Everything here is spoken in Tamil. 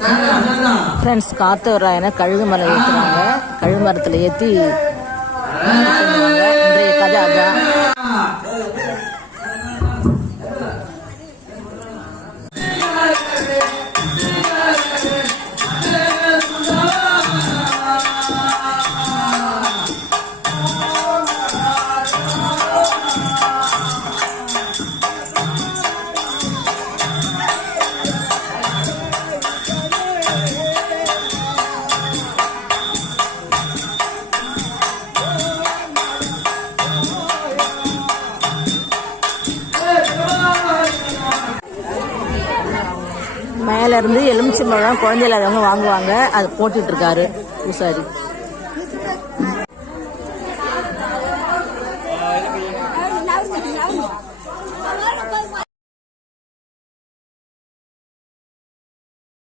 ஃப்ரெண்ட்ஸ், காத்தவராயனை கழுகு மரம் ஏற்றுறாங்க. கழுகு மரத்தில் ஏற்றி இன்றைய கதை அதான். மேல இருந்து எலுமிச்சம்பழம் குழந்தை இல்லாதவங்க வாங்குவாங்க. அது போட்டுட்டு இருக்காரு பூசாரி.